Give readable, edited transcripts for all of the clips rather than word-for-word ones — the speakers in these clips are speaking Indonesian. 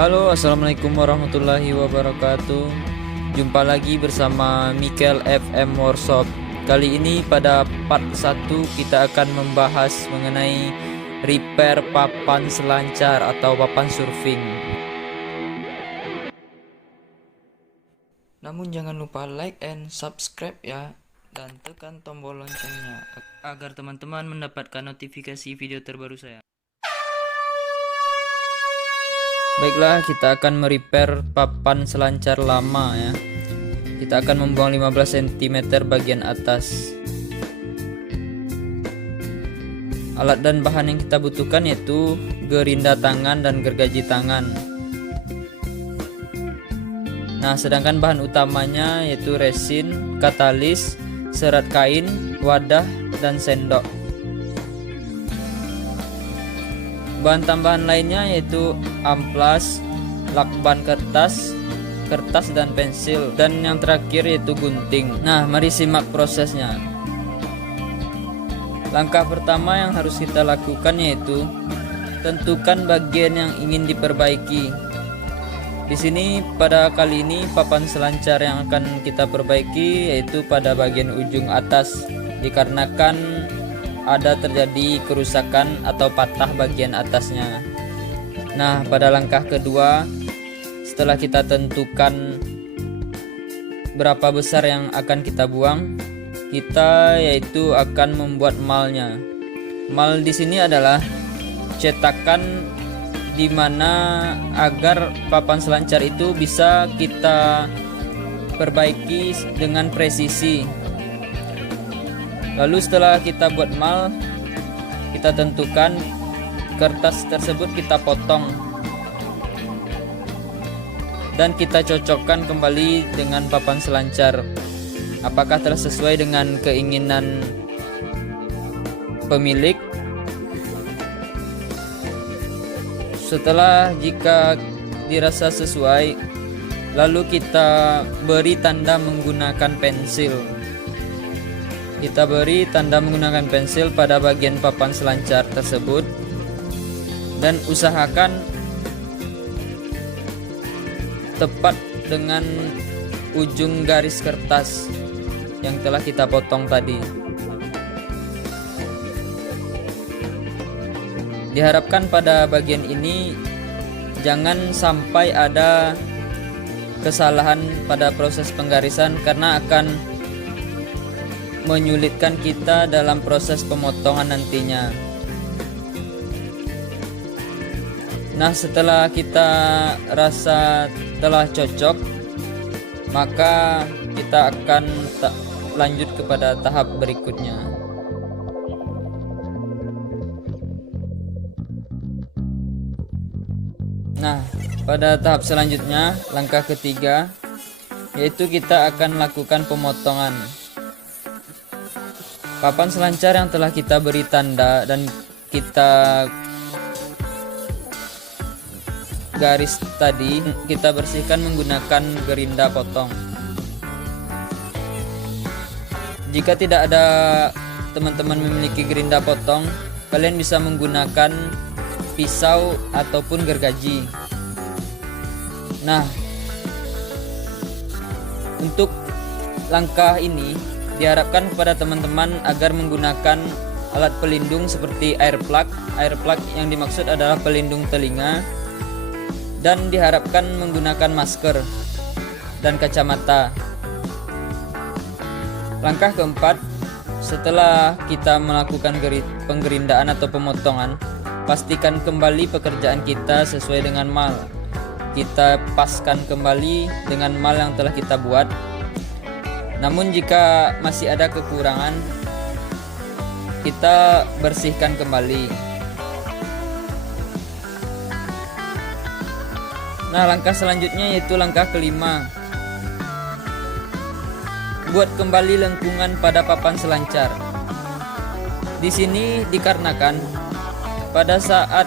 Halo, assalamualaikum warahmatullahi wabarakatuh. Jumpa lagi bersama Mikel FM Workshop. Kali ini pada part 1 kita akan membahas mengenai repair papan selancar atau papan surfing. Namun jangan lupa like and subscribe ya, dan tekan tombol loncengnya agar teman-teman mendapatkan notifikasi video terbaru saya. Baiklah, kita akan merepair papan selancar lama ya. Kita akan membuang 15 cm bagian atas. Alat dan bahan yang kita butuhkan yaitu gerinda tangan dan gergaji tangan. Nah, sedangkan bahan utamanya yaitu resin, katalis, serat kain, wadah, dan sendok. Bahan tambahan lainnya yaitu amplas, lakban kertas, dan pensil, dan yang terakhir yaitu gunting. Nah, mari simak prosesnya. Langkah pertama yang harus kita lakukan yaitu tentukan bagian yang ingin diperbaiki. Di sini pada kali ini papan selancar yang akan kita perbaiki yaitu pada bagian ujung atas, dikarenakan ada terjadi kerusakan atau patah bagian atasnya. Nah, pada langkah kedua, setelah kita tentukan berapa besar yang akan kita buang, kita yaitu akan membuat malnya. Mal di sini adalah cetakan di mana agar papan selancar itu bisa kita perbaiki dengan presisi. Lalu setelah kita buat mal, kita tentukan kertas tersebut kita potong dan kita cocokkan kembali dengan papan selancar. Apakah telah sesuai dengan keinginan pemilik? Setelah jika dirasa sesuai, lalu kita beri tanda menggunakan pensil. Kita beri tanda menggunakan pensil pada bagian papan selancar tersebut dan usahakan tepat dengan ujung garis kertas yang telah kita potong tadi. Diharapkan pada bagian ini jangan sampai ada kesalahan pada proses penggarisan, karena akan menyulitkan kita dalam proses pemotongan nantinya. Nah, setelah kita rasa telah cocok, maka kita akan lanjut kepada tahap berikutnya. Nah, pada tahap selanjutnya, langkah ketiga, yaitu kita akan lakukan pemotongan. Papan selancar yang telah kita beri tanda dan kita garis tadi, kita bersihkan menggunakan gerinda potong. Jika tidak ada teman-teman memiliki gerinda potong, kalian bisa menggunakan pisau ataupun gergaji. Nah, untuk langkah ini diharapkan kepada teman-teman agar menggunakan alat pelindung seperti air plug. Air plug yang dimaksud adalah pelindung telinga, dan diharapkan menggunakan masker dan kacamata. Langkah keempat, setelah kita melakukan penggerindaan atau pemotongan, pastikan kembali pekerjaan kita sesuai dengan mal. Kita paskan kembali dengan mal yang telah kita buat. Namun jika masih ada kekurangan, kita bersihkan kembali. Nah, langkah selanjutnya yaitu langkah kelima. Buat kembali lengkungan pada papan selancar. Di sini dikarenakan pada saat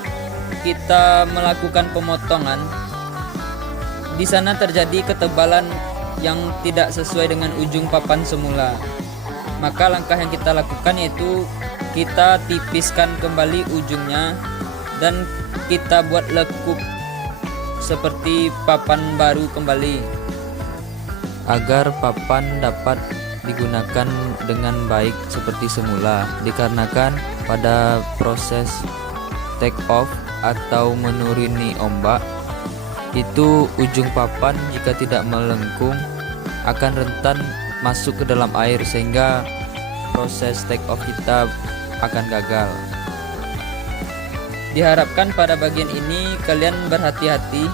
kita melakukan pemotongan, di sana terjadi ketebalan yang tidak sesuai dengan ujung papan semula. Maka langkah yang kita lakukan yaitu kita tipiskan kembali ujungnya dan kita buat lekuk seperti papan baru kembali, agar papan dapat digunakan dengan baik seperti semula. Dikarenakan pada proses take off atau menuruni ombak, itu ujung papan jika tidak melengkung akan rentan masuk ke dalam air, sehingga proses take off kita akan gagal. Diharapkan pada bagian ini kalian berhati-hati,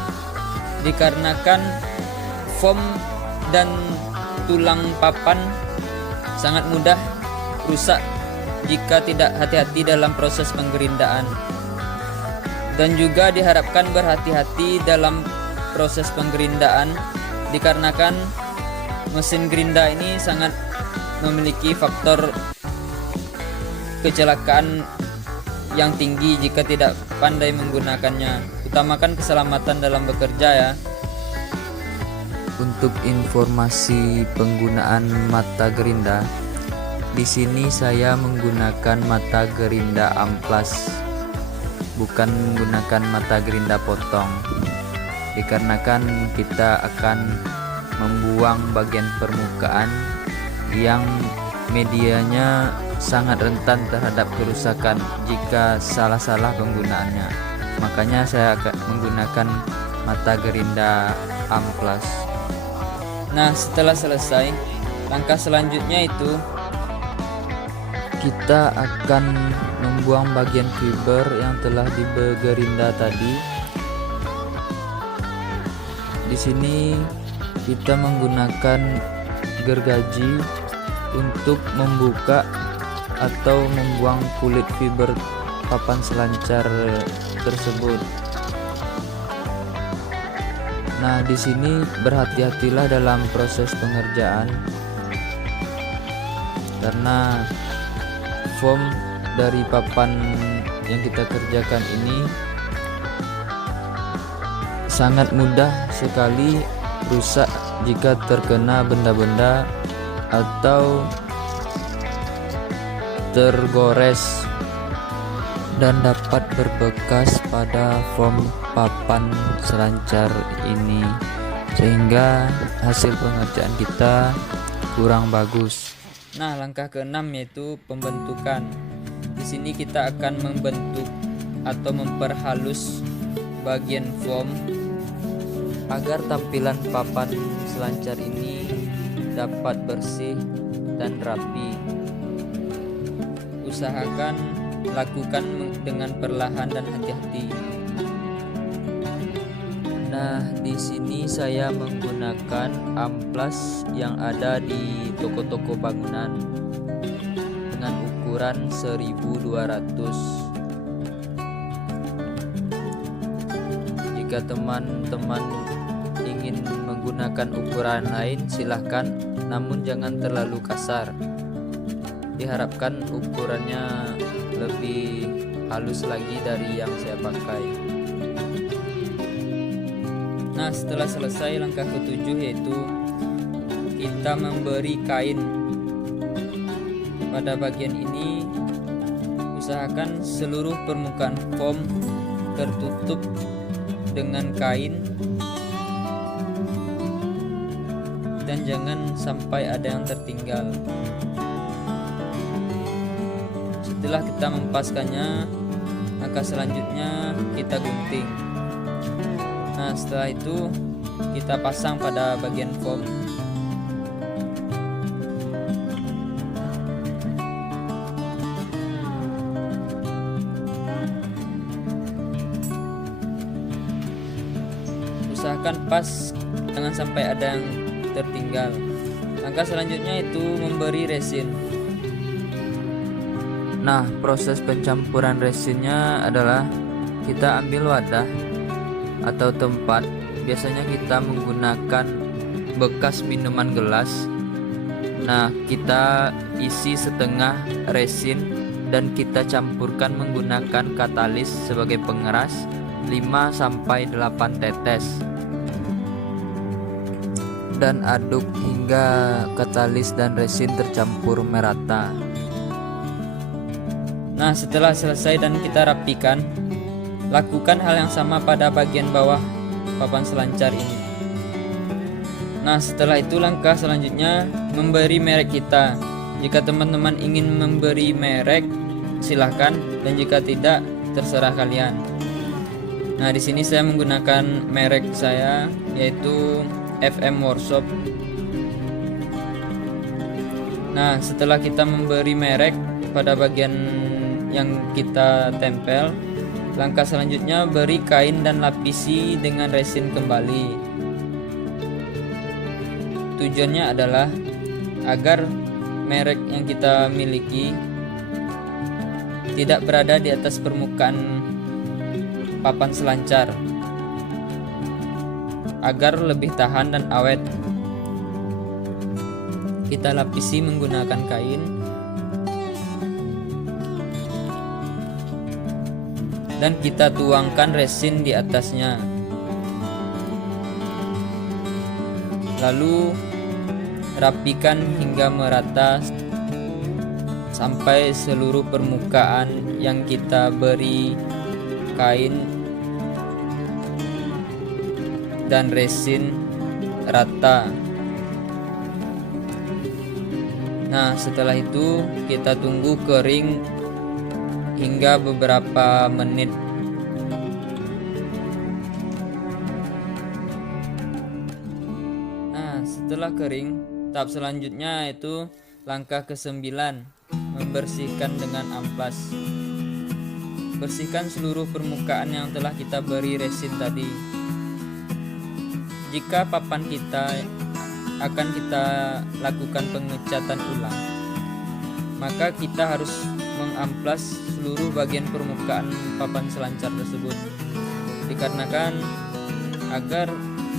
dikarenakan foam dan tulang papan sangat mudah rusak jika tidak hati-hati dalam proses penggerindaan. Dan juga diharapkan berhati-hati dalam proses penggerindaan, dikarenakan mesin gerinda ini sangat memiliki faktor kecelakaan yang tinggi jika tidak pandai menggunakannya. Utamakan keselamatan dalam bekerja ya. Untuk informasi penggunaan mata gerinda, di sini saya menggunakan mata gerinda amplas, bukan menggunakan mata gerinda potong. Dikarenakan kita akan membuang bagian permukaan yang medianya sangat rentan terhadap kerusakan jika salah-salah penggunaannya. Makanya saya akan menggunakan mata gerinda amplas. Nah, setelah selesai, langkah selanjutnya itu kita akan membuang bagian fiber yang telah digerinda tadi. Di sini kita menggunakan gergaji untuk membuka atau membuang kulit fiber papan selancar tersebut. Nah, di sini berhati-hatilah dalam proses pengerjaan, karena foam dari papan yang kita kerjakan ini sangat mudah sekali rusak jika terkena benda-benda atau tergores, dan dapat berbekas pada foam papan selancar ini, sehingga hasil pengerjaan kita kurang bagus. Nah, langkah keenam yaitu pembentukan. Di sini kita akan membentuk atau memperhalus bagian foam agar tampilan papan selancar ini dapat bersih dan rapi. Usahakan lakukan dengan perlahan dan hati-hati. Nah, di sini saya menggunakan amplas yang ada di toko-toko bangunan dengan ukuran 1200. Jika teman-teman ingin menggunakan ukuran lain, silahkan, namun jangan terlalu kasar. Diharapkan ukurannya lebih halus lagi dari yang saya pakai. Nah, setelah selesai langkah ketujuh yaitu kita memberi kain. Pada bagian ini usahakan seluruh permukaan foam tertutup dengan kain, dan jangan sampai ada yang tertinggal. Setelah kita mempaskannya, langkah selanjutnya kita gunting. Nah, setelah itu kita pasang pada bagian foam. Usahakan pas, jangan sampai ada yang tertinggal. Langkah selanjutnya itu memberi resin. Nah, proses pencampuran resinnya adalah kita ambil wadah atau tempat. Biasanya kita menggunakan bekas minuman gelas. Nah, kita isi setengah resin dan kita campurkan menggunakan katalis sebagai pengeras 5-8 tetes, dan aduk hingga katalis dan resin tercampur merata. Nah, setelah selesai dan kita rapikan, lakukan hal yang sama pada bagian bawah papan selancar ini. Nah, setelah itu langkah selanjutnya memberi merek kita. Jika teman-teman ingin memberi merek, silahkan, dan jika tidak, terserah kalian. Nah, di sini saya menggunakan merek saya, yaitu FM Workshop. Nah, setelah kita memberi merek pada bagian yang kita tempel, langkah selanjutnya beri kain dan lapisi dengan resin kembali. Tujuannya adalah agar merek yang kita miliki tidak berada di atas permukaan papan selancar, agar lebih tahan dan awet. Kita lapisi menggunakan kain dan kita tuangkan resin di atasnya. Lalu rapikan hingga merata sampai seluruh permukaan yang kita beri kain dan resin rata. Nah, setelah itu kita tunggu kering hingga beberapa menit. Nah, setelah kering, tahap selanjutnya yaitu langkah ke-9, membersihkan dengan amplas. Bersihkan seluruh permukaan yang telah kita beri resin tadi. Jika papan kita akan kita lakukan pengecatan ulang, maka kita harus mengamplas seluruh bagian permukaan papan selancar tersebut, dikarenakan agar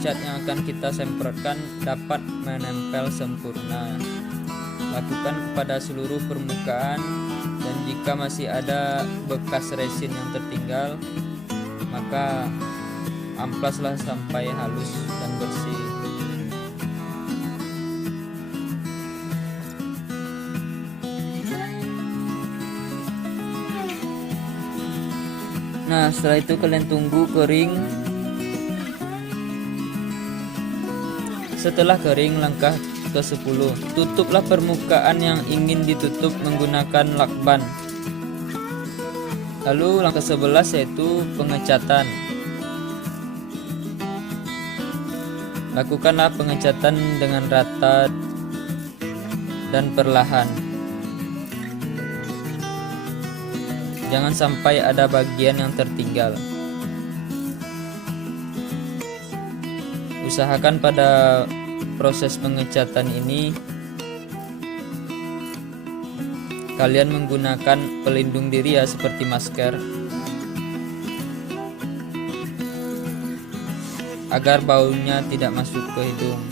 cat yang akan kita semprotkan dapat menempel sempurna. Lakukan kepada seluruh permukaan, dan jika masih ada bekas resin yang tertinggal, maka amplaslah sampai halus dan bersih. Nah, setelah itu kalian tunggu kering. Setelah kering, langkah ke-10, tutuplah permukaan yang ingin ditutup menggunakan lakban. Lalu langkah 11 yaitu pengecatan. Lakukanlah pengecatan dengan rata dan perlahan. Jangan sampai ada bagian yang tertinggal. Usahakan pada proses pengecatan ini kalian menggunakan pelindung diri ya, seperti masker, agar baunya tidak masuk ke hidung.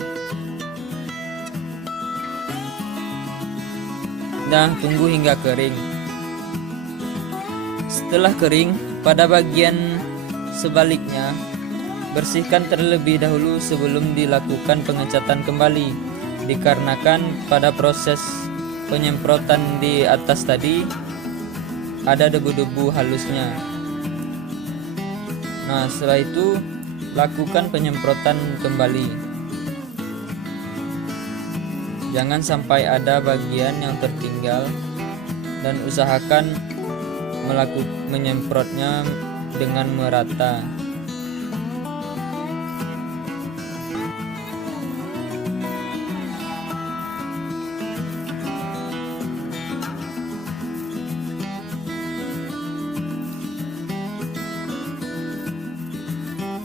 Nah, tunggu hingga kering. Setelah kering, pada bagian sebaliknya bersihkan terlebih dahulu sebelum dilakukan pengecatan kembali, dikarenakan pada proses penyemprotan di atas tadi ada debu-debu halusnya. Nah, setelah itu lakukan penyemprotan kembali. Jangan sampai ada bagian yang tertinggal, dan usahakan menyemprotnya dengan merata.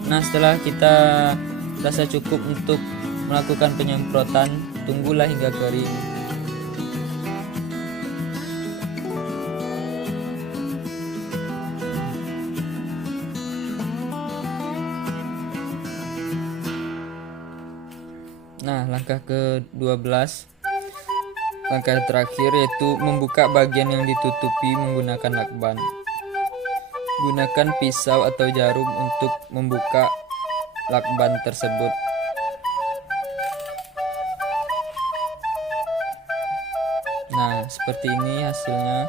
Nah, setelah kita rasa cukup untuk melakukan penyemprotan, tunggulah hingga kering. Nah, langkah ke-12, langkah terakhir yaitu membuka bagian yang ditutupi menggunakan lakban. Gunakan pisau atau jarum untuk membuka lakban tersebut. Nah, seperti ini hasilnya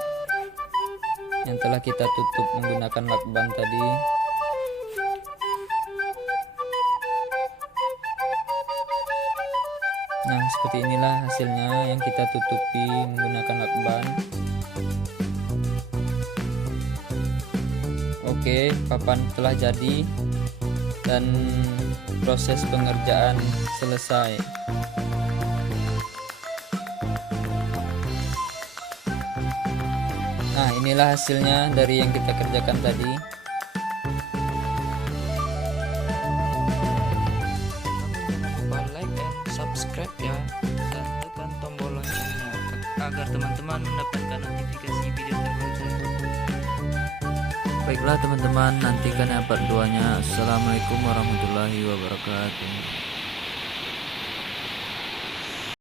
yang telah kita tutup menggunakan lakban tadi. Seperti inilah hasilnya yang kita tutupi menggunakan lakban. Oke, papan telah jadi dan proses pengerjaan selesai. Nah, inilah hasilnya dari yang kita kerjakan tadi. Jangan lupa like dan subscribe ya, dan tekan tombol loncengnya agar teman-teman mendapatkan notifikasi video terbaru saya. Baiklah teman-teman, nantikan ya part 2-nya. Assalamualaikum warahmatullahi wabarakatuh.